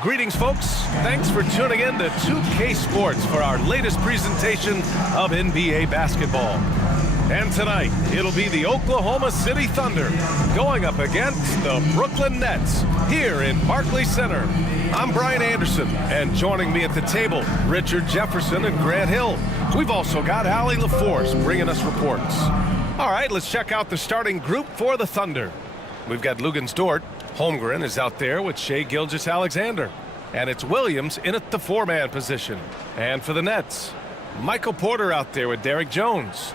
Greetings, folks. Thanks for tuning in to 2K Sports for our latest presentation of NBA basketball. And tonight, it'll be the Oklahoma City Thunder going up against the Brooklyn Nets here in Barclays Center. I'm Brian Anderson, and joining me at the table, Richard Jefferson and Grant Hill. We've also got Allie LaForce bringing us reports. All right, let's check out the starting group for the Thunder. We've got Lugens Dort. Holmgren is out there with Shai Gilgeous-Alexander. And it's Williams in at the four-man position. And for the Nets, Michael Porter out there with Derrick Jones.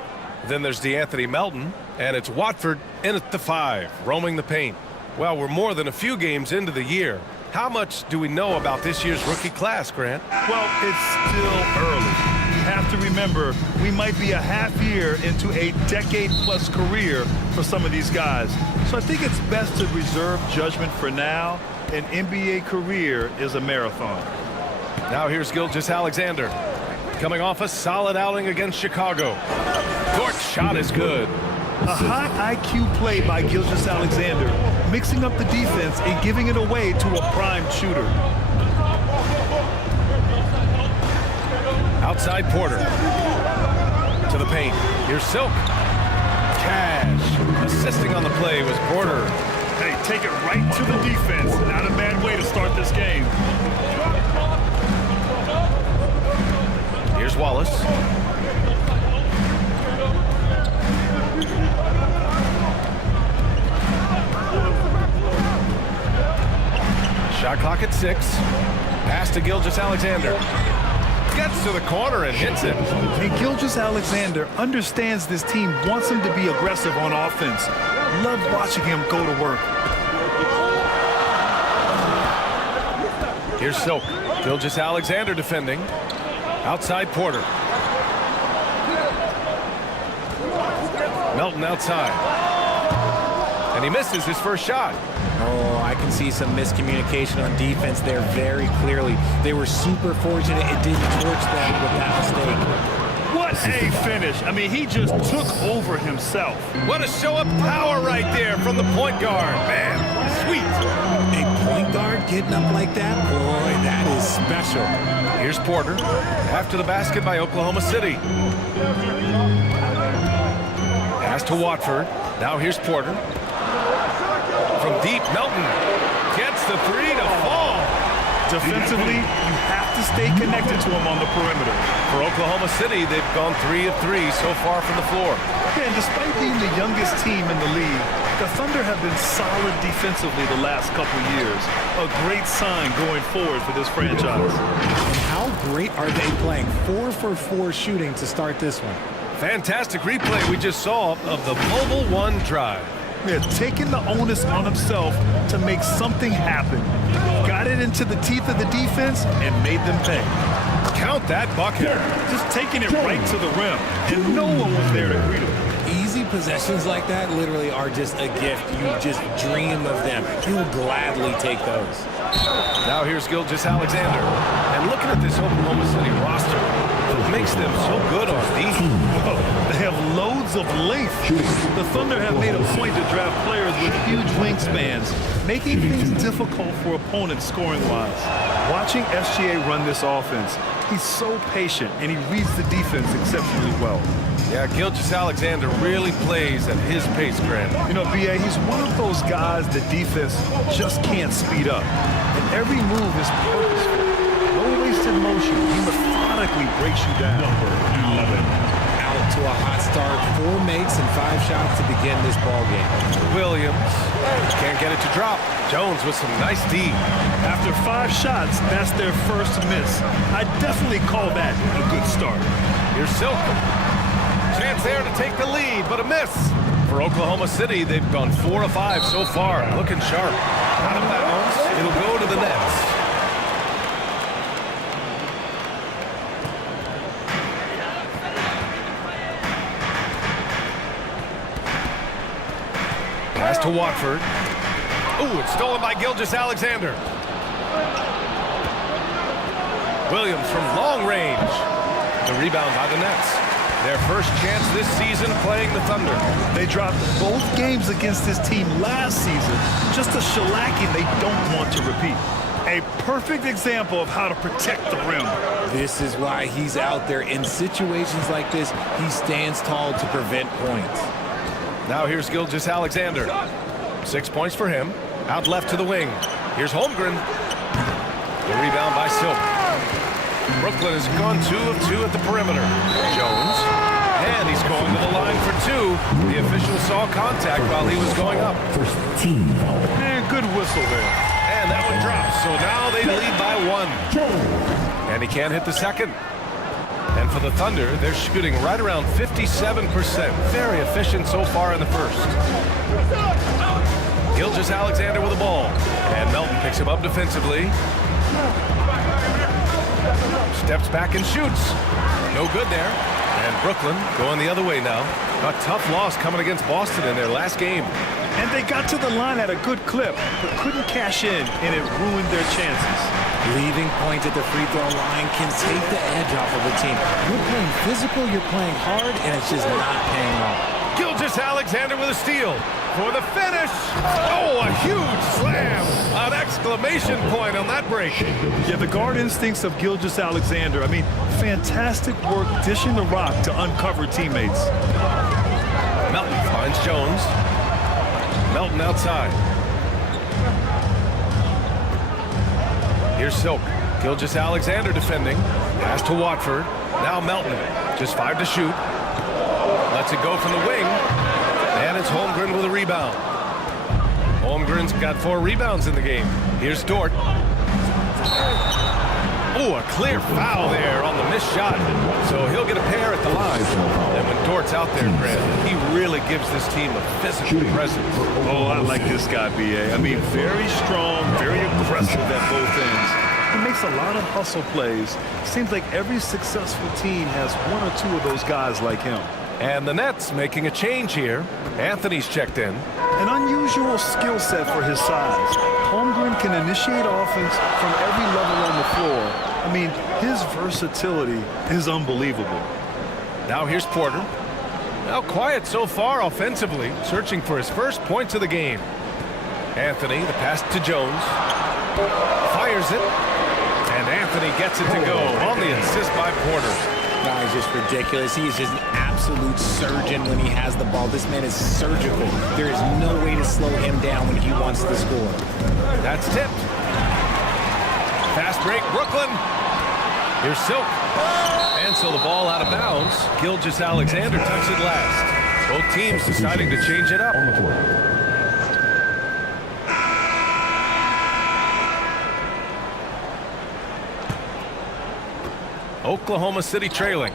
Then there's DeAnthony Melton, and it's Watford in at the five, roaming the paint. Well, we're more than a few games into the year. How much do we know about this year's rookie class, Grant? Well, it's still early. You have to remember, we might be a half year into a decade-plus career for some of these guys. So I think it's best to reserve judgment for now. An NBA career is a marathon. Now here's Gilgeous-Alexander, coming off a solid outing against Chicago. Dort's shot is good. A high IQ play by Gilgeous-Alexander, mixing up the defense and giving it away to a prime shooter. Outside Porter. To the paint. Here's Silk. Cash. Assisting on the play was Porter. Hey, take it right to the defense. Not a bad way to start this game. Here's Wallace. Shot clock at 6. Pass to Gilgeous-Alexander. Gets to the corner and hits it. And Gilgeous-Alexander understands this team wants him to be aggressive on offense. Love watching him go to work. Here's Silk. Gilgeous-Alexander defending. Outside Porter. Melton outside. And he misses his first shot. Oh, I can see some miscommunication on defense there very clearly. They were super fortunate it didn't torch them with that mistake. What a finish. I mean, he just took over himself. What a show of power right there from the point guard. Man, sweet. A point guard getting up like that? Boy, that is special. Here's Porter. After the basket by Oklahoma City. Pass to Watford. Now here's Porter. From deep, Melton gets the three to fall. Defensively, you have to stay connected to him on the perimeter. For Oklahoma City, they've gone 3 of 3 so far from the floor. Yeah, and despite being the youngest team in the league, the Thunder have been solid defensively the last couple years. A great sign going forward for this franchise. And how great are they playing? 4 for 4 shooting to start this one. Fantastic replay we just saw of the Mobile One drive. Yeah, taking the onus on himself to make something happen. Got it into the teeth of the defense and made them pay. Count that bucket. Just taking it right to the rim, and no one was there to greet him. Easy possessions like that literally are just a gift. You just dream of them. You'll gladly take those. Now here's Gilgeous-Alexander. And looking at this Oklahoma City roster, what makes them so good on defense? They have loads of length. The Thunder have made a point to draft players with huge wingspans, making things difficult for opponents scoring-wise. Watching SGA run this offense, he's so patient, and he reads the defense exceptionally well. Yeah, Gilgeous-Alexander really plays at his pace, Grant. You know, B.A., he's one of those guys the defense just can't speed up. And every move is purposeful. No wasted motion. He methodically breaks you down. Number 11. Out to a hot start. 4 makes and 5 shots to begin this ball game. Williams can't get it to drop. Jones with some nice D. After 5 shots, that's their first miss. I definitely call that a good start. Here's Silk. Chance there to take the lead, but a miss. For Oklahoma City, they've gone 4 of 5 so far. Looking sharp. Out of bounds. It'll go to the Nets. Pass to Watford. Ooh, it's stolen by Gilgeous-Alexander. Williams from long range. The rebound by the Nets. Their first chance this season playing the Thunder. They dropped both games against this team last season. Just a shellacking they don't want to repeat. A perfect example of how to protect the rim. This is why he's out there. In situations like this, he stands tall to prevent points. Now here's Gilgeous-Alexander. 6 points for him. Out left to the wing. Here's Holmgren. The rebound by Silk. Brooklyn has gone 2 of 2 at the perimeter. Jones. And he's going to the line for 2. The official saw contact while he was going up. First team foul. And good whistle there. And that one drops. So now they lead by 1. And he can't hit the second. And for the Thunder, they're shooting right around 57%. Very efficient so far in the first. Gilgeous-Alexander with the ball. And Melton picks him up defensively. Steps back and shoots. No good there. And Brooklyn going the other way now. A tough loss coming against Boston in their last game. And they got to the line at a good clip, but couldn't cash in, and it ruined their chances. Leaving points at the free throw line can take the edge off of a team. You're playing physical, you're playing hard, and it's just not paying off. Gilgeous-Alexander with a steal for the finish. Oh, a huge slam. An exclamation point on that break. Yeah, the guard instincts of Gilgeous-Alexander. I mean, fantastic work dishing the rock to uncover teammates. Melton finds Jones. Melton outside. Here's Silk. Gilgeous-Alexander defending. Pass to Watford. Now Melton. Just 5 to shoot. Lets it go from the wing. And it's Holmgren with a rebound. Holmgren's got 4 rebounds in the game. Here's Dort. Oh, a clear foul there on the missed shot. So he'll get a pair at the line. And when Dort's out there, Grant, he really gives this team a physical presence. Oh, I like this guy, B.A. I mean, very strong, very aggressive at both ends. He makes a lot of hustle plays. Seems like every successful team has 1 or 2 of those guys like him. And the Nets making a change here. Anthony's checked in. An unusual skill set for his size. Holmgren can initiate offense from every level on the floor. I mean, his versatility is unbelievable. Now here's Porter. Now quiet so far offensively, searching for his first points of the game. Anthony, the pass to Jones. Fires it. And Anthony gets it to go on the assist by Porter. Guy's just ridiculous. He is just an absolute surgeon when he has the ball. This man is surgical. There is no way to slow him down when he wants to score. That's tipped. Fast break, Brooklyn. Here's Silk. And so the ball out of bounds. Gilgeous-Alexander touched it last. Both teams deciding to change it up. On the court. Oklahoma City trailing.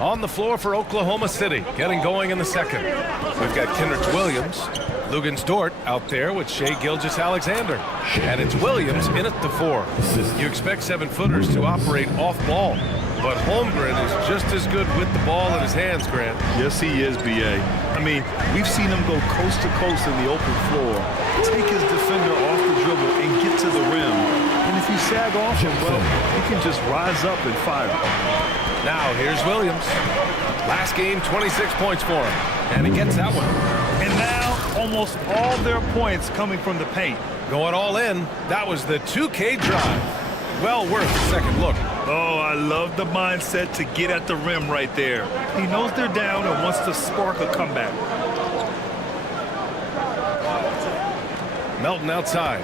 On the floor for Oklahoma City, getting going in the second. We've got Kenrich Williams, Lugens Dort out there with Shai Gilgeous-Alexander. And it's Williams in at the 4. You expect 7-footers to operate off ball, but Holmgren is just as good with the ball in his hands, Grant. Yes, he is, B.A. I mean, we've seen him go coast to coast in the open floor, take his defender off the dribble and get to the rim. And if you sag off him, well, he can just rise up and fire. Now here's Williams. Last game, 26 points for him. And he gets that one. And now almost all their points coming from the paint. Going all in. That was the 2K drive. Well worth a second look. Oh, I love the mindset to get at the rim right there. He knows they're down and wants to spark a comeback. Melton outside.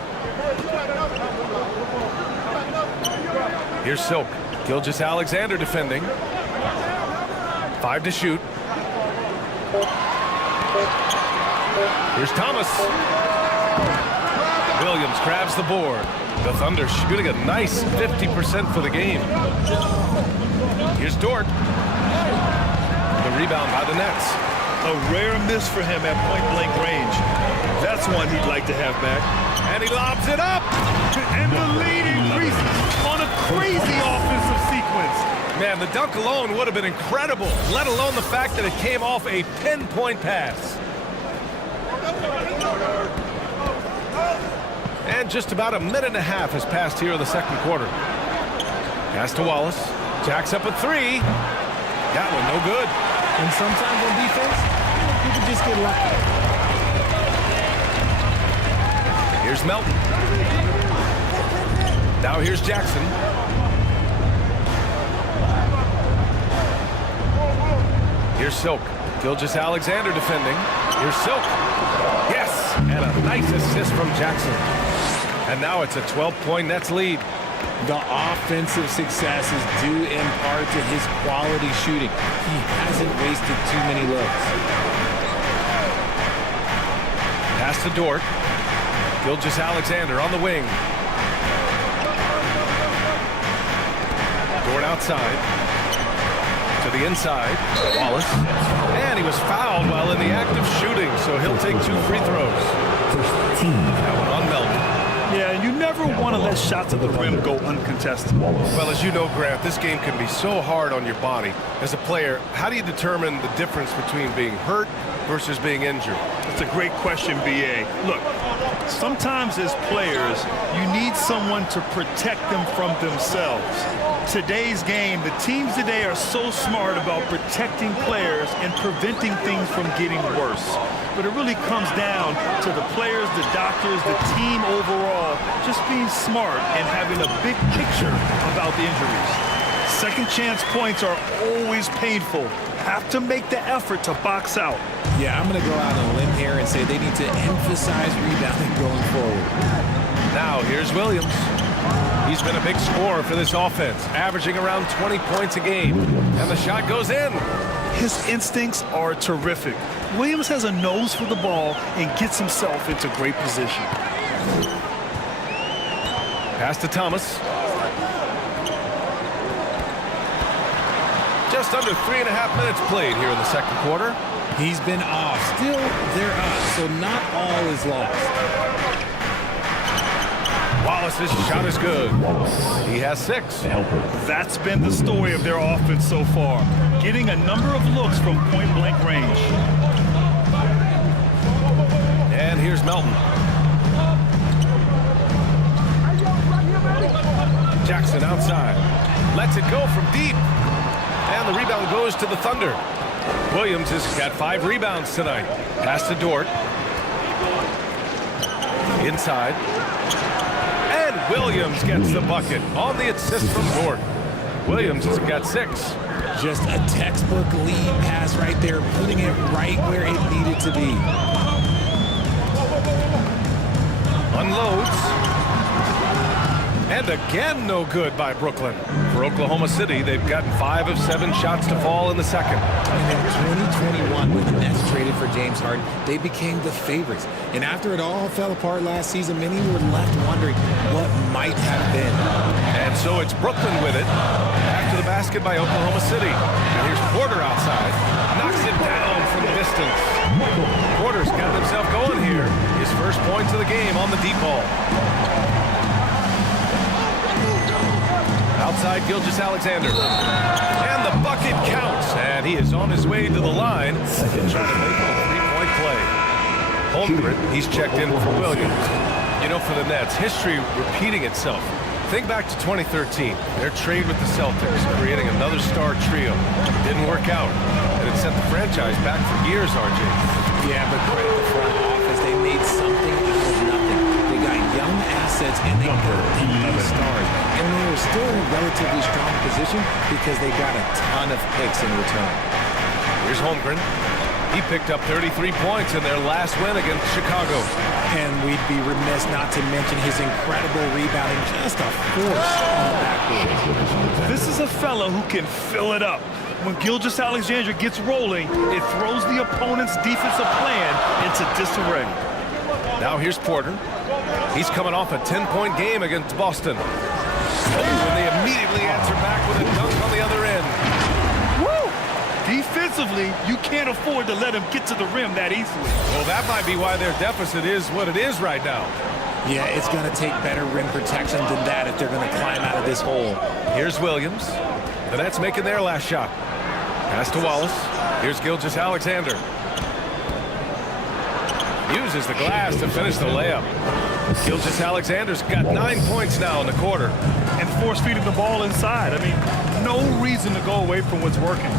Here's Silk. Gilgeous-Alexander defending. 5 to shoot. Here's Thomas. Williams grabs the board. The Thunder shooting a nice 50% for the game. Here's Dort. The rebound by the Nets. A rare miss for him at point-blank range. That's one he'd like to have back. And he lobs it up. And the lead increases on a crazy offensive sequence. Man, the dunk alone would have been incredible, let alone the fact that it came off a pinpoint pass. And just about a minute and a half has passed here in the second quarter. Pass to Wallace. Jacks up a 3. That one no good. And sometimes on defense, you can just get lucky. Here's Melton. Now here's Jackson. Here's Silk. Gilgeous-Alexander defending. Here's Silk. Yes! And a nice assist from Jackson. And now it's a 12-point Nets lead. The offensive success is due in part to his quality shooting. He hasn't wasted too many looks. Pass to Dort. Gilgeous-Alexander on the wing. Dort outside. To the inside. Wallace. And he was fouled while in the act of shooting, so he'll take 2 free throws. That one on Melton. Yeah, and you never want to let shots at the rim go uncontested. Well, as you know, Grant, this game can be so hard on your body. As a player, how do you determine the difference between being hurt versus being injured? That's a great question, B.A. Look, sometimes as players, you need someone to protect them from themselves. Today's game, the teams today are so smart about protecting players and preventing things from getting worse. But it really comes down to the players, the doctors, the team overall, just being smart and having a big picture about the injuries. Second chance points are always painful. Have to make the effort to box out. Yeah, I'm going to go out on a limb here and say they need to emphasize rebounding going forward. Now, here's Williams. He's been a big scorer for this offense, averaging around 20 points a game. And the shot goes in. His instincts are terrific. Williams has a nose for the ball and gets himself into great position. Pass to Thomas. Just under 3.5 minutes played here in the second quarter. He's been off. Still, they're up, so not all is lost. Wallace's shot is good. He has 6. That's been the story of their offense so far, getting a number of looks from point-blank range. And here's Melton. Jackson outside. Lets it go from deep. And the rebound goes to the Thunder. Williams has got 5 rebounds tonight. Pass to Dort. Inside. And Williams gets the bucket on the assist from Dort. Williams has got 6. Just a textbook lead pass right there, putting it right where it needed to be. Unloads. And again, no good by Brooklyn. For Oklahoma City, they've gotten 5 of 7 shots to fall in the second. And in 2021, when the Nets traded for James Harden, they became the favorites. And after it all fell apart last season, many were left wondering what might have been. And so it's Brooklyn with it. After the basket by Oklahoma City. And here's Porter outside. Knocks it down from distance. Porter's got himself going here. His first points of the game on the deep ball. Outside Gilgeous-Alexander. And the bucket counts. And he is on his way to the line. Trying to make it a 3-point play. Holmgren, he's checked in for Williams. You know, for the Nets, history repeating itself. Think back to 2013. Their trade with the Celtics, creating another star trio. Didn't work out. And it set the franchise back for years, RJ. Yeah, but credit the front office. They made something out of nothing. They got young assets and they got these stars. And they are still in a relatively strong position because they got a ton of picks in return. Here's Holmgren. He picked up 33 points in their last win against Chicago. And we'd be remiss not to mention his incredible rebounding, just a force on the backboard. This is a fellow who can fill it up. When Gilgeous-Alexander gets rolling, it throws the opponent's defensive plan into disarray. Now here's Porter. He's coming off a 10-point game against Boston. Oh, and they immediately answer back with a dunk on the other end. Woo! Defensively, you can't afford to let him get to the rim that easily. Well, that might be why their deficit is what it is right now. Yeah, it's going to take better rim protection than that if they're going to climb out of this hole. Here's Williams. The Nets making their last shot. Pass to Wallace. Here's Gilgeous-Alexander. Uses the glass to finish the layup. Gilgeous-Alexander's got 9 points now in the quarter. And force-feeding the ball inside. I mean, no reason to go away from what's working.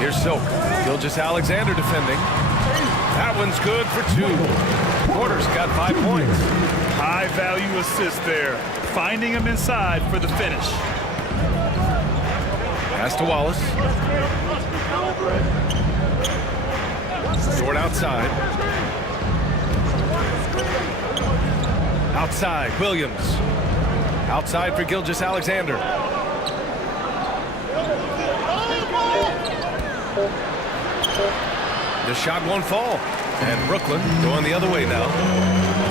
Here's Silk. Gilgeous-Alexander defending. That one's good for 2. Porter's got 5 points. High value assist there. Finding him inside for the finish. Pass to Wallace. Dort outside. Outside, Williams. Outside for Gilgeous-Alexander. The shot won't fall. And Brooklyn going the other way now.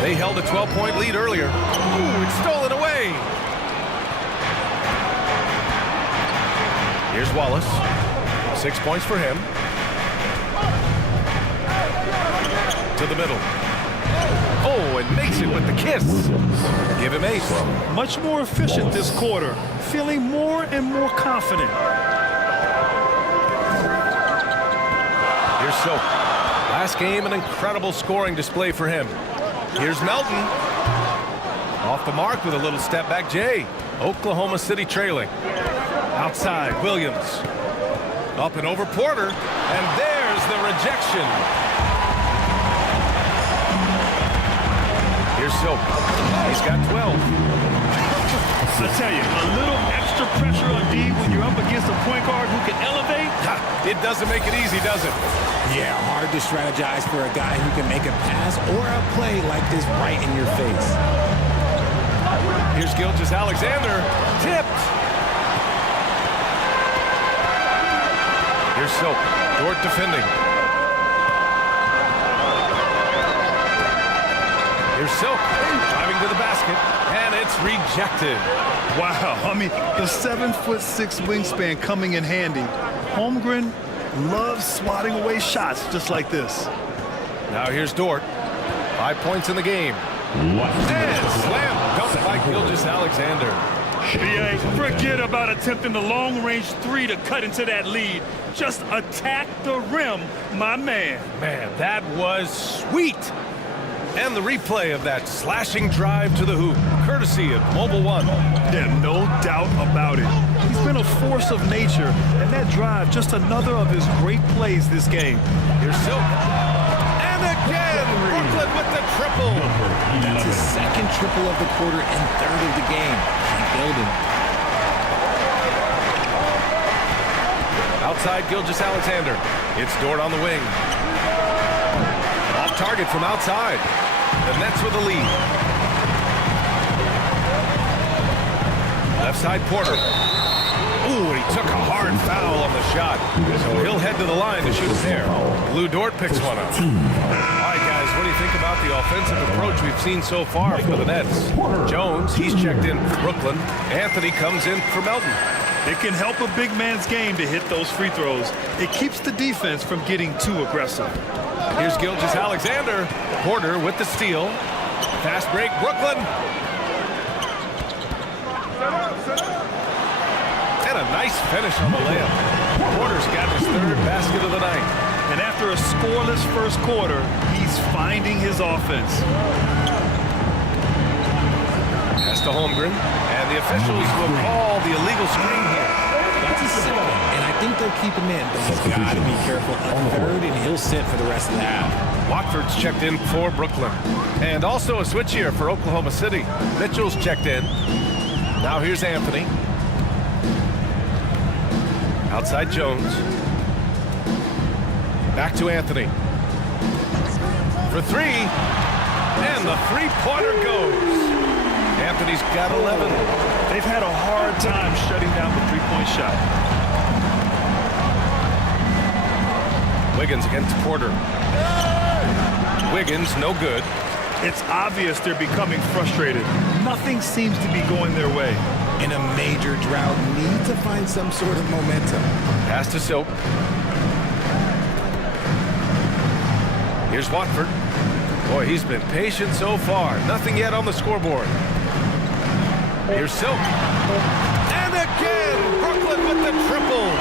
They held a 12-point lead earlier. Ooh, it's stolen away. Here's Wallace. 6 points for him. To the middle. Oh, and makes it with the kiss. Give him 8. Much more efficient this quarter. Feeling more and more confident. Here's Soap. Last game, an incredible scoring display for him. Here's Melton. Off the mark with a little step back Jay. Oklahoma City trailing. Outside, Williams. Up and over Porter. And there's the rejection. Here's Soap. He's got 12. I tell you, a little extra pressure on D when you're up against a point guard who can elevate. It doesn't make it easy, does it? Yeah, hard to strategize for a guy who can make a pass or a play like this right in your face. Here's Gilgeous-Alexander. Tipped. Here's Soap. Dort defending. Here's Silk driving to the basket, and it's rejected. Wow, I mean, the 7'6" wingspan coming in handy. Holmgren loves swatting away shots just like this. Now here's Dort. 5 points in the game. And slam dunked by Gilgeous-Alexander. BA, forget about attempting the long-range 3 to cut into that lead. Just attack the rim, my man. Man, that was sweet. And the replay of that slashing drive to the hoop, courtesy of Mobile One. Yeah, no doubt about it. He's been a force of nature, and that drive, just another of his great plays this game. Here's Silk. And again, Brooklyn with the triple. That's his second triple of the quarter and third of the game. Keep building. Outside Gilgeous-Alexander. It's Dort on the wing. Off target from outside. The Nets with the lead. Left side Porter. Ooh, and he took a hard foul on the shot. So he'll head to the line to shoot a pair. Lou Dort picks one up. All right, guys, what do you think about the offensive approach we've seen so far for the Nets? Jones, he's checked in for Brooklyn. Anthony comes in for Melton. It can help a big man's game to hit those free throws. It keeps the defense from getting too aggressive. Here's Gilgeous-Alexander. Porter with the steal. Fast break, Brooklyn. And a nice finish on the layup. Porter's got his third basket of the night. And after a scoreless first quarter, he's finding his offense. Pass to Holmgren. And the officials will call the illegal screen here. That's a second, and I think they'll keep him in, but he's got to be careful on third, and he'll sit for the rest of the half. Watford's checked in for Brooklyn. And also a switch here for Oklahoma City. Mitchell's checked in. Now here's Anthony. Outside Jones. Back to Anthony. For 3. And the three-pointer goes. Anthony's got 11. They've had a hard time shutting down the three-point shot. Wiggins against Porter. Wiggins, no good. It's obvious they're becoming frustrated. Nothing seems to be going their way. In a major drought, need to find some sort of momentum. Pass to Soap. Here's Watford. Boy, he's been patient so far. Nothing yet on the scoreboard. Here's Silk. And again, Brooklyn with the triple.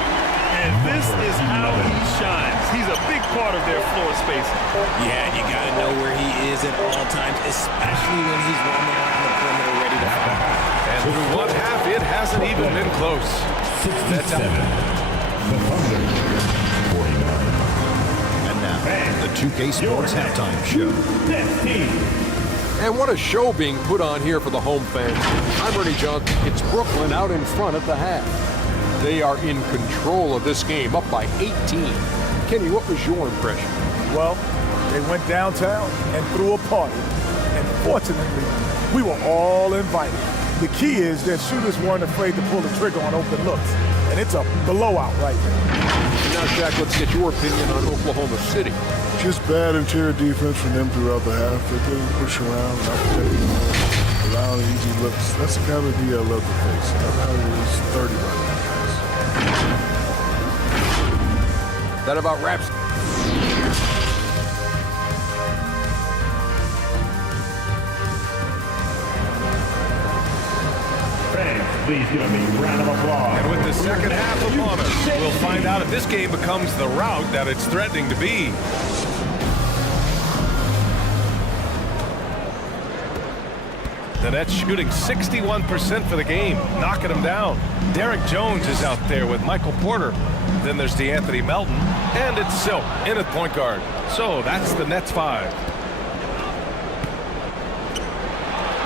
And this is how he shines. He's a big part of their floor spacing. Yeah, you got to know where he is at all times, especially when he's roaming around the perimeter ready to fire. And through one half, it hasn't even been close. 67. The Thunder, 49. And now, the 2K Sports Halftime Show. And what a show being put on here for the home fans. I'm Ernie Johnson. It's Brooklyn out in front at the half. They are in control of this game, up by 18. Kenny, what was your impression? Well, they went downtown and threw a party. And fortunately, we were all invited. The key is that shooters weren't afraid to pull the trigger on open looks. And it's a blowout right now. Now, Jack, let's get your opinion on Oklahoma City. Just bad interior defense from them throughout the half. They didn't push around, not protecting the ball, allowing easy looks. That's the kind of D I love to face. That's how it is 30 right now. That about wraps. Please give me a round of applause. And with the second half upon us, we'll find out if this game becomes the rout that it's threatening to be. The Nets shooting 61% for the game, knocking them down. Derek Jones is out there with Michael Porter. Then there's DeAnthony Melton, and it's Silk in at point guard. So that's the Nets 5.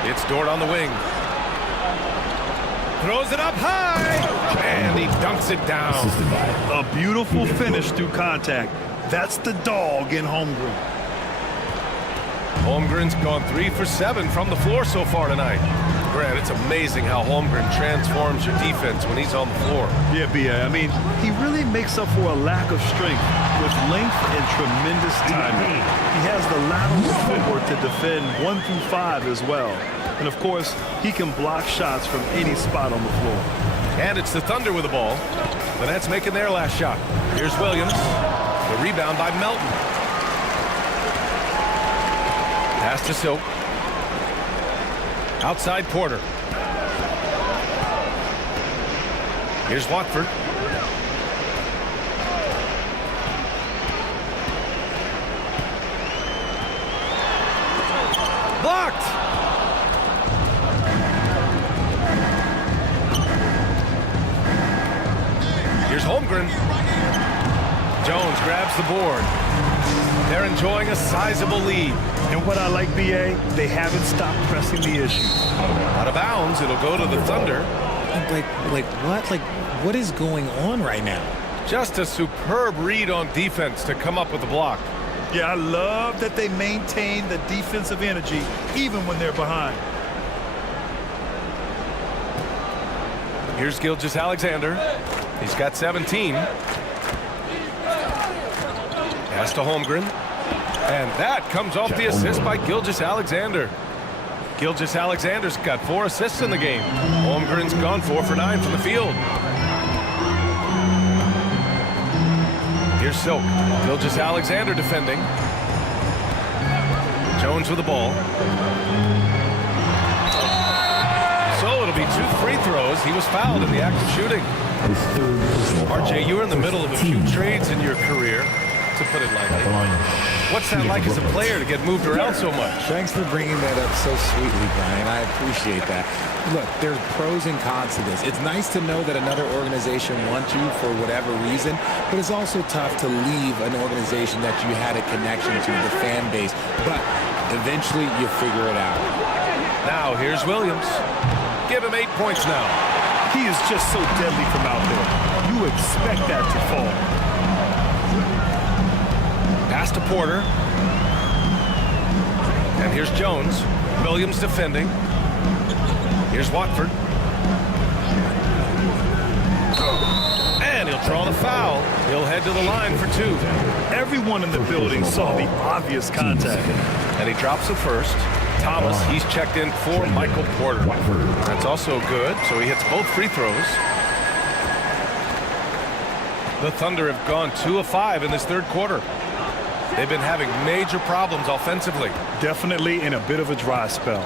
It's Dort on the wing. Throws it up high, and he dunks it down. A beautiful finish through contact. That's the dog in Holmgren. Holmgren's gone 3 for 7 from the floor so far tonight. Grant, it's amazing how Holmgren transforms your defense when he's on the floor. Yeah, B.A. I mean, he really makes up for a lack of strength with length and tremendous timing. He has the lateral footwork to defend 1 through 5 as well. And, of course, he can block shots from any spot on the floor. And it's the Thunder with the ball. The Nets making their last shot. Here's Williams. The rebound by Melton. Pass to Silk. Outside Porter. Here's Watford. Blocked! Here's Holmgren. Jones grabs the board. They're enjoying a sizable lead. And what I like, B.A., they haven't stopped pressing the issue. Out of bounds, it'll go to the Thunder. What is going on right now? Just a superb read on defense to come up with the block. Yeah, I love that they maintain the defensive energy even when they're behind. Here's Gilgeous-Alexander. He's got 17. Pass to Holmgren. And that comes off the assist by Gilgeous-Alexander. Gilgeous-Alexander's got 4 assists in the game. Holmgren's gone 4 for 9 from the field. Here's Silk. Gilgeous-Alexander defending. Jones with the ball. So it'll be 2 free throws. He was fouled in the act of shooting. RJ, you were in the middle of a few trades in your career, to put it lightly. What's that like as a player to get moved around so much? Thanks for bringing that up so sweetly, Brian. I appreciate that. Look, there's pros and cons to this. It's nice to know that another organization wants you for whatever reason, but it's also tough to leave an organization that you had a connection to, the fan base. But eventually you figure it out. Now here's Williams. Give him 8 points now. He is just so deadly from out there. You expect that to fall. Pass to Porter. And here's Jones. Williams defending. Here's Watford. And he'll draw the foul. He'll head to the line for 2. Everyone in the building saw the obvious contact. And he drops it first. Thomas, he's checked in for Michael Porter. That's also good, so he hits both free throws. The Thunder have gone 2 of 5 in this third quarter. They've been having major problems offensively. Definitely in a bit of a dry spell.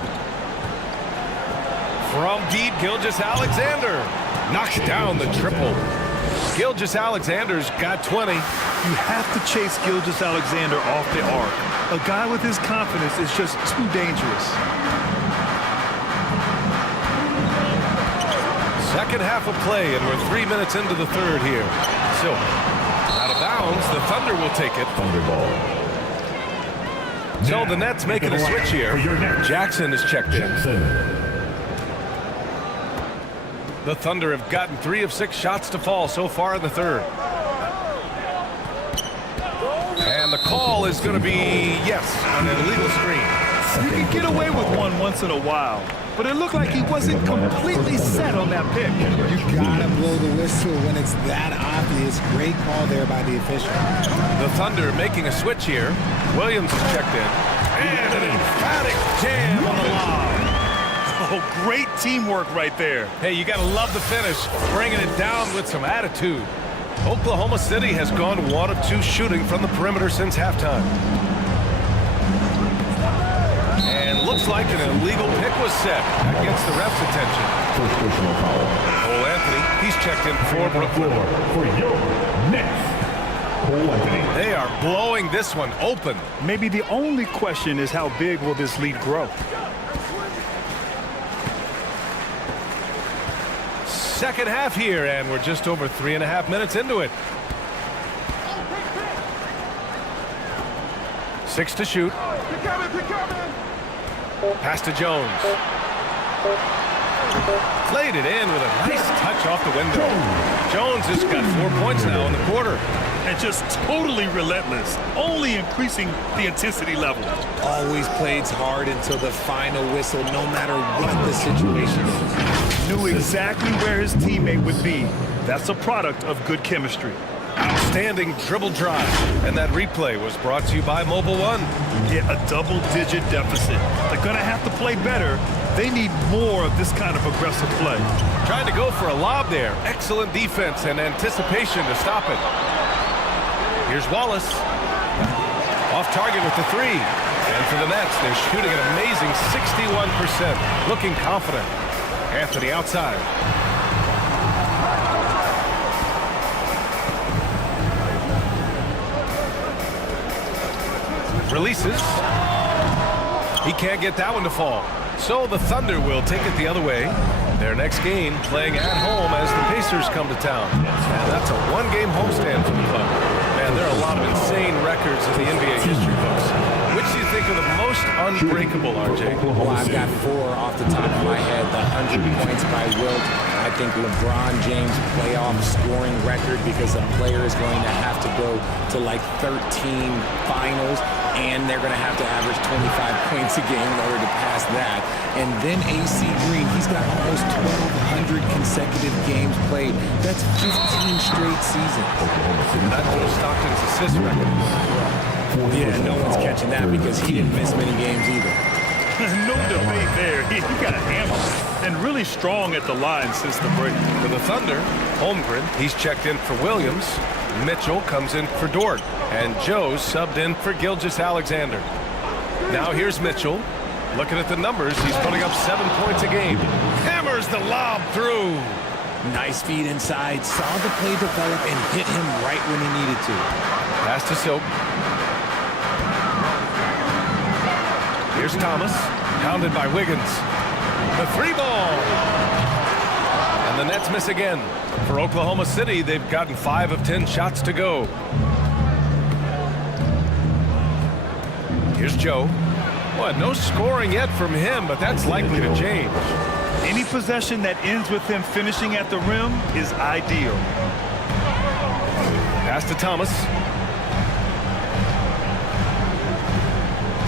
From deep, Gilgeous-Alexander knocks down the triple. Gilgeous-Alexander's got 20. You have to chase Gilgeous-Alexander off the arc. A guy with his confidence is just too dangerous. Second half of play, and we're 3 minutes into the third here. So, out of bounds, the Thunder will take it. Thunder ball. So the Nets making a switch here. Jackson is checked in. The Thunder have gotten 3 of 6 shots to fall so far in the third. And the call is going to be, yes, an illegal screen. You can get away with one once in a while, but it looked like he wasn't completely set on that pick. You gotta blow the whistle when it's that obvious. Great call there by the official. The Thunder making a switch here. Williams is checked in. And an emphatic jam on the lob. Oh, great teamwork right there. Hey, you gotta love the finish, bringing it down with some attitude. Oklahoma City has gone 1 of 2 shooting from the perimeter since halftime. And looks like an illegal pick was set against the ref's attention. First personal foul. Cole Anthony, he's checked in for Brooklyn. For your Nets. Cole Anthony. They are blowing this one open. Maybe the only question is how big will this lead grow? Second half here, and we're just over 3.5 minutes into it. 6 to shoot. Pass to Jones. Played it in with a nice touch off the window. Jones has got 4 points now in the quarter. And just totally relentless, only increasing the intensity level. Always plays hard until the final whistle, no matter what the situation is. Knew exactly where his teammate would be. That's a product of good chemistry. Outstanding dribble drive. And that replay was brought to you by Mobile One. Yeah, a double-digit deficit. They're going to have to play better. They need more of this kind of aggressive play. Trying to go for a lob there. Excellent defense and anticipation to stop it. Here's Wallace. Off target with the 3. And for the Nets, they're shooting an amazing 61%. Looking confident. Anthony outside. Releases. He can't get that one to fall. So the Thunder will take it the other way. Their next game playing at home as the Pacers come to town. And that's a 1-game homestand for the club. Man, there are a lot of insane records in the NBA history books. Which do you think are the most unbreakable, RJ? Well, I've got 4 off the top of my head. The 100 points by Wilt. I think LeBron James playoff scoring record, because a player is going to have to go to like 13 finals, and they're going to have to average 25 points a game in order to pass that. And then AC Green, he's got almost 1,200 consecutive games played. That's 15 straight seasons. That's Joe Stockton's assist record. Yeah, no one's catching that because he didn't miss many games either. No debate there. He got a hammer. And really strong at the line since the break. For the Thunder, Holmgren, he's checked in for Williams. Mitchell comes in for Dort. And Joe's subbed in for Gilgeous-Alexander. Now here's Mitchell. Looking at the numbers, he's putting up 7 points a game. Hammers the lob through. Nice feed inside. Saw the play develop and hit him right when he needed to. Pass to Silk. Here's Thomas. Pounded by Wiggins. The 3-ball. And the Nets miss again. For Oklahoma City, they've gotten 5 of 10 shots to go. Here's Joe. Well, no scoring yet from him, but that's likely to change. Any possession that ends with him finishing at the rim is ideal. Pass to Thomas.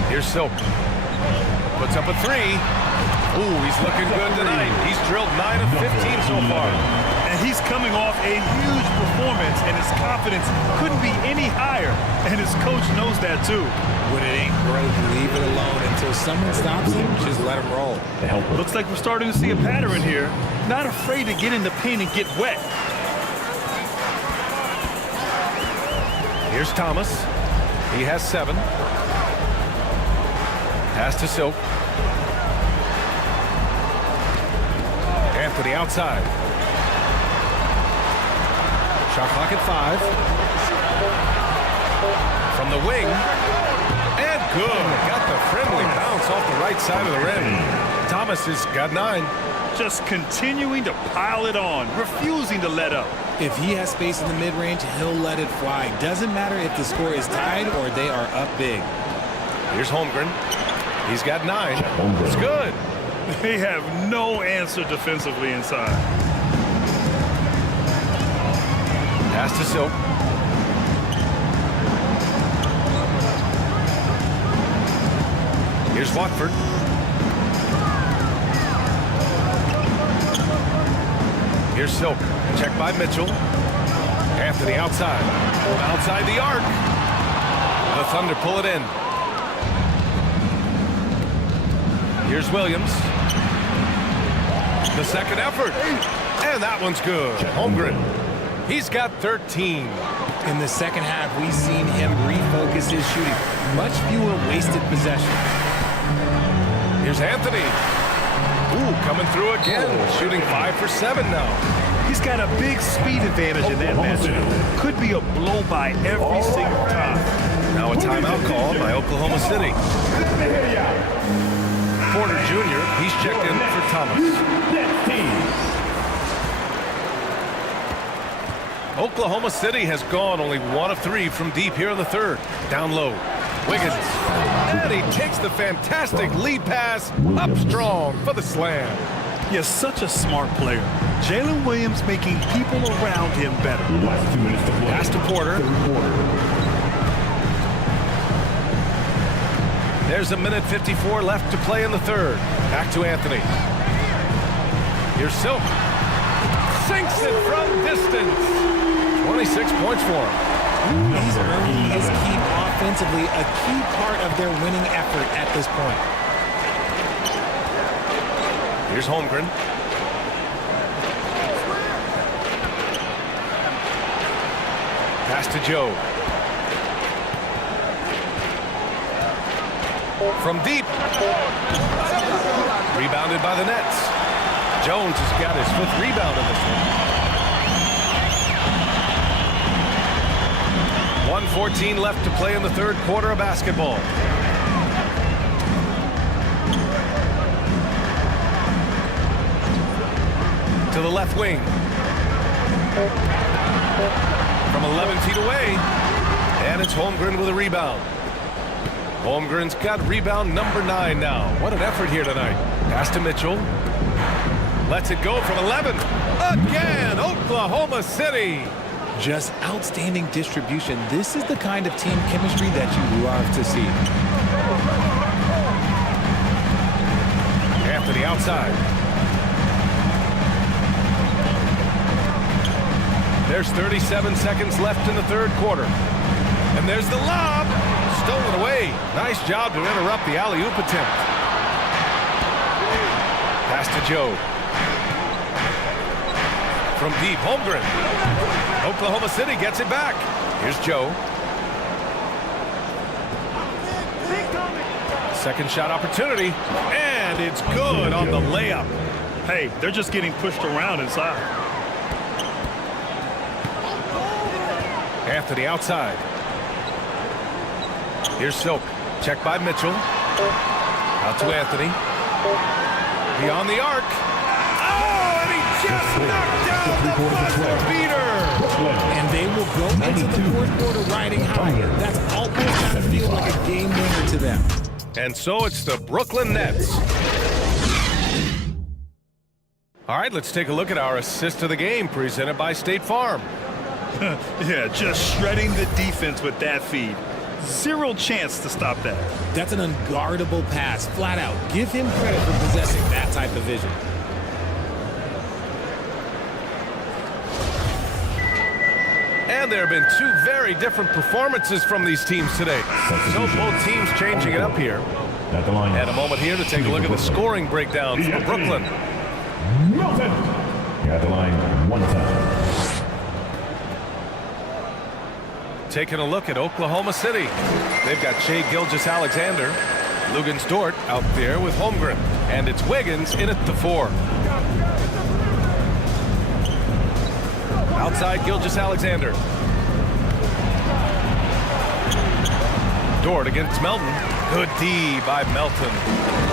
Here's Silk. Puts up a 3. Ooh, he's looking good tonight. He's drilled 9 of 15 so far. And he's coming off a huge performance, and his confidence couldn't be any higher. And his coach knows that too. When it ain't broke, leave it alone. Until someone stops him, just let him roll. Looks like we're starting to see a pattern here. Not afraid to get in the paint and get wet. Here's Thomas. He has 7. Pass to Silk. Anthony outside. Shot clock at 5. From the wing. And good. Got the friendly bounce off the right side of the rim. Thomas has got 9. Just continuing to pile it on, refusing to let up. If he has space in the mid-range, he'll let it fly. Doesn't matter if the score is tied or they are up big. Here's Holmgren. He's got 9. It's good. They have no answer defensively inside. Pass to Silk. Here's Watford. Here's Silk. Check by Mitchell. Anthony outside. Outside the arc. The Thunder pull it in. Here's Williams. The second effort. And that one's good. Holmgren. He's got 13. In the second half, we've seen him refocus his shooting. Much fewer wasted possessions. Here's Anthony. Ooh, coming through again. Shooting 5 for 7 now. He's got a big speed advantage in that matchup. Could be a blow by every single time. Now a timeout call by Oklahoma City. Porter Jr., he's checked in for Thomas. Oklahoma City has gone only 1 of 3 from deep here in the third. Down low. Wiggins. And he takes the fantastic lead pass up strong for the slam. He's such a smart player. Jalen Williams making people around him better. Last 2 minutes to play. Pass to Porter. There's a minute 54 left to play in the third. Back to Anthony. Here's Silk. Sinks it from distance. 26 points for him. He's earning his keep offensively, a key part of their winning effort at this point. Here's Holmgren. Pass to Joe. From deep. Rebounded by the Nets. Jones has got his 5th rebound in this one. 1:14 left to play in the third quarter of basketball. To the left wing. From 11 feet away. And it's Holmgren with a rebound. Holmgren's got rebound number 9 now. What an effort here tonight. Pass to Mitchell. Lets it go from 11. Again, Oklahoma City. Just outstanding distribution. This is the kind of team chemistry that you love to see. Anthony outside. There's 37 seconds left in the third quarter. And there's the lob. Stolen away. Nice job to interrupt the alley-oop attempt. Pass to Joe. From deep, Holmgren. Oklahoma City gets it back. Here's Joe. Second shot opportunity. And it's good on the layup. Hey, they're just getting pushed around inside. Anthony outside. Here's Silk. Check by Mitchell. Out to Anthony. Beyond the arc. Oh, and he just knocked down the buzzer beater. And they will go into the fourth quarter riding high. That's almost got to feel like a game winner to them. And so it's the Brooklyn Nets. All right, let's take a look at our assist of the game presented by State Farm. Yeah, just shredding the defense with that feed. Zero chance to stop that. That's an unguardable pass, flat out. Give him credit for possessing that type of vision. And there have been 2 very different performances from these teams today. So both teams changing it up here. At the line. And a moment here to take a look at the scoring breakdown for Brooklyn. Milton. At the line, 1 time. Taking a look at Oklahoma City. They've got Shai Gilgeous-Alexander. Lugens Dort out there with Holmgren. And it's Wiggins in at the 4. Outside Gilgeous-Alexander. Dort against Melton. Good D by Melton.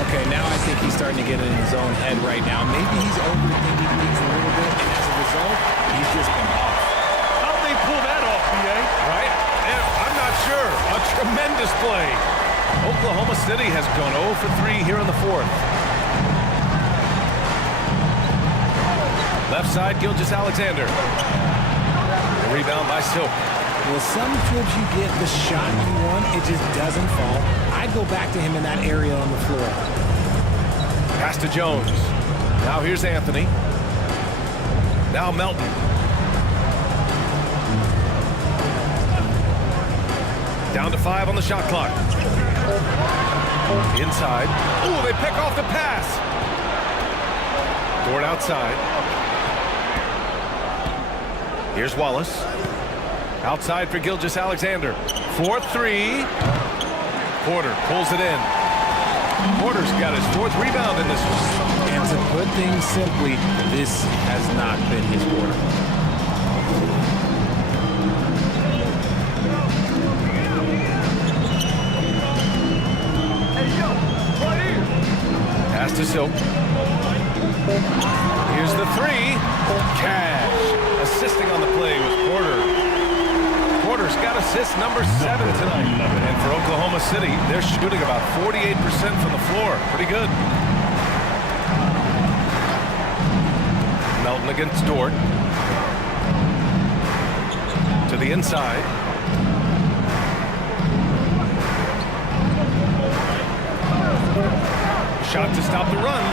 Okay, now I think he's starting to get in his own head right now. Maybe he's overthinking things a little bit, and as a result, he's just been off. How'd they pull that off, BA? Right? Yeah, I'm not sure. A tremendous play. Oklahoma City has gone 0 for 3 here in the fourth. Left side, Gilgeous-Alexander. The rebound by Silk. Well, some trips you get the shot you want, it just doesn't fall. I'd go back to him in that area on the floor. Pass to Jones. Now here's Anthony. Now Melton. Down to 5 on the shot clock. Inside. Ooh, they pick off the pass. Dort outside. Here's Wallace. Outside for Gilgeous-Alexander. 4-3. Porter pulls it in. Porter's got his 4th rebound in this one. And to put things simply, this has not been his quarter. Pass to Silk. Here's the 3. Cash. Assisting on the play was Porter. Porter's got assist number 7 tonight. And for Oklahoma City, they're shooting about 48% from the floor. Pretty good. Melton against Dort. To the inside. Shot to stop the run.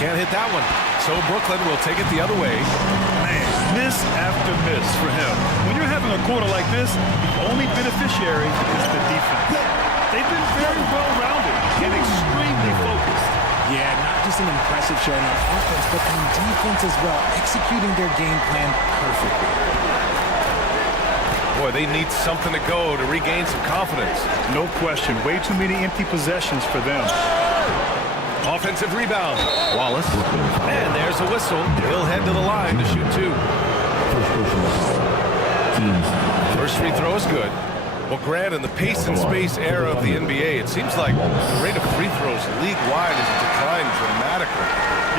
Can't hit that one. So Brooklyn will take it the other way. Man, miss after miss for him. When you're having a quarter like this, the only beneficiary is the defense. They've been very well-rounded and extremely focused. Yeah, not just an impressive showing on offense, but on defense as well, executing their game plan perfectly. Boy, they need something to go to regain some confidence. No question. Way too many empty possessions for them. Offensive rebound. Wallace. And there's a whistle. He'll head to the line to shoot 2. First free throw is good. Well, Grant, in the pace and space era of the NBA, it seems like the rate of free throws league-wide has declined dramatically.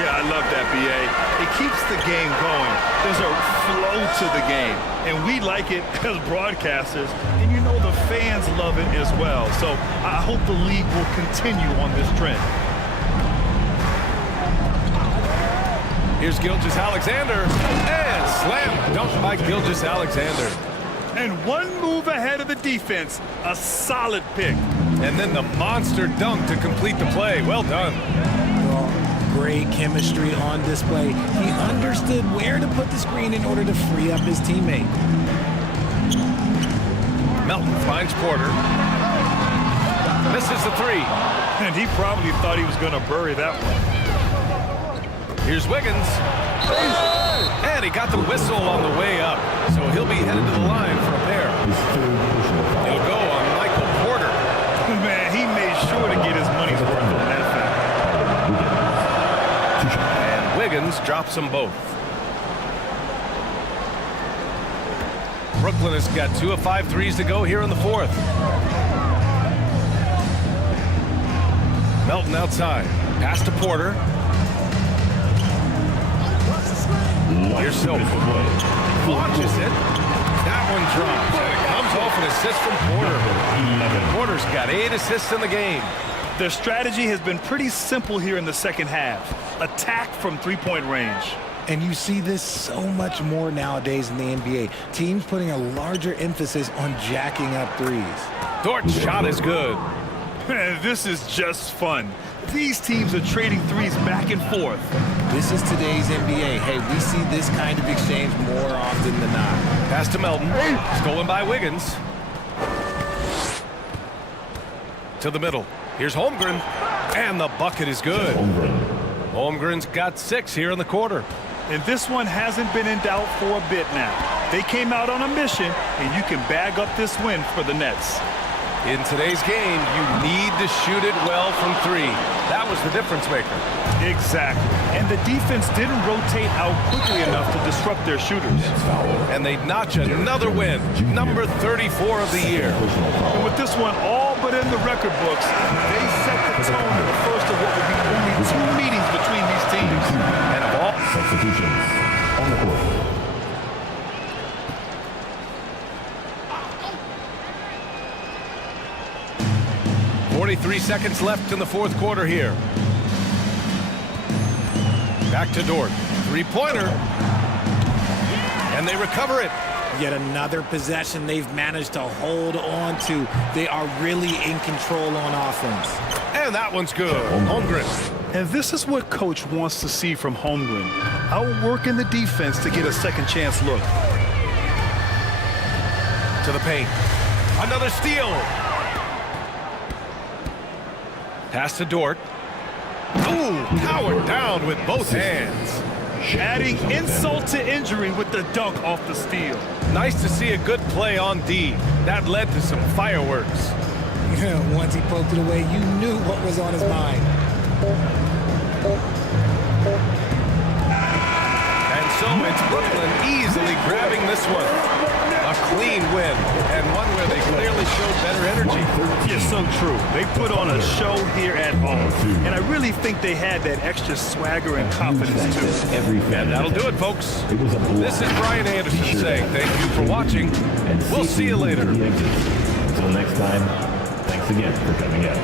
Yeah, I love that, B.A. It keeps the game going. There's a flow to the game, and we like it as broadcasters, and you know the fans love it as well. So I hope the league will continue on this trend. Here's Gilgeous-Alexander, and slam dunk by Gilgeous-Alexander. And one move ahead of the defense, a solid pick. And then the monster dunk to complete the play. Well done. Great chemistry on display. He understood where to put the screen in order to free up his teammate. Melton finds Porter. Misses the 3. And he probably thought he was going to bury that one. Here's Wiggins. And he got the whistle on the way up. So he'll be headed to the line for a pair. He'll go on Michael Porter. Man, he made sure to get his money's worth on that fact. And Wiggins drops them both. Brooklyn has got 2 of 5 threes to go here in the fourth. Melton outside. Pass to Porter. Here's Silk. Launches it. That one drops. And it comes off an assist from Porter. Porter's got 8 assists in the game. Their strategy has been pretty simple here in the second half. Attack from three-point range. And you see this so much more nowadays in the NBA. Teams putting a larger emphasis on jacking up threes. Dort's shot is good. This is just fun. These teams are trading threes back and forth. This is today's NBA. Hey, we see this kind of exchange more often than not. Pass to Melton. Stolen by Wiggins. To the middle. Here's Holmgren. And the bucket is good. Holmgren's got 6 here in the quarter. And this one hasn't been in doubt for a bit now. They came out on a mission, and you can bag up this win for the Nets. In today's game, you need to shoot it well from 3. That was the difference maker. Exactly. And the defense didn't rotate out quickly enough to disrupt their shooters. And they notch another win, number 34 of the year. And with this one all but in the record books, they set the tone for the first of what will be only 2 meetings between these teams. And of all Substitutions on the court. 23 seconds left in the fourth quarter here. Back to Dort. Three-pointer. And they recover it. Yet another possession they've managed to hold on to. They are really in control on offense. And that one's good. Holmgren. And this is what coach wants to see from Holmgren. Outworking the defense to get a second chance look. To the paint. Another steal. Pass to Dort. Ooh, powered down with both hands. Adding insult to injury with the dunk off the steal. Nice to see a good play on D. That led to some fireworks. Once he poked it away, you knew what was on his mind. And so it's Brooklyn easily grabbing this one. A clean win, and one where they clearly showed better energy. Yeah, so true. They put on a show here at home, and I really think they had that extra swagger and confidence too. And that'll do it, folks. This is Brian Anderson saying thank you for watching. We'll see you later. Until next time, thanks again for coming out.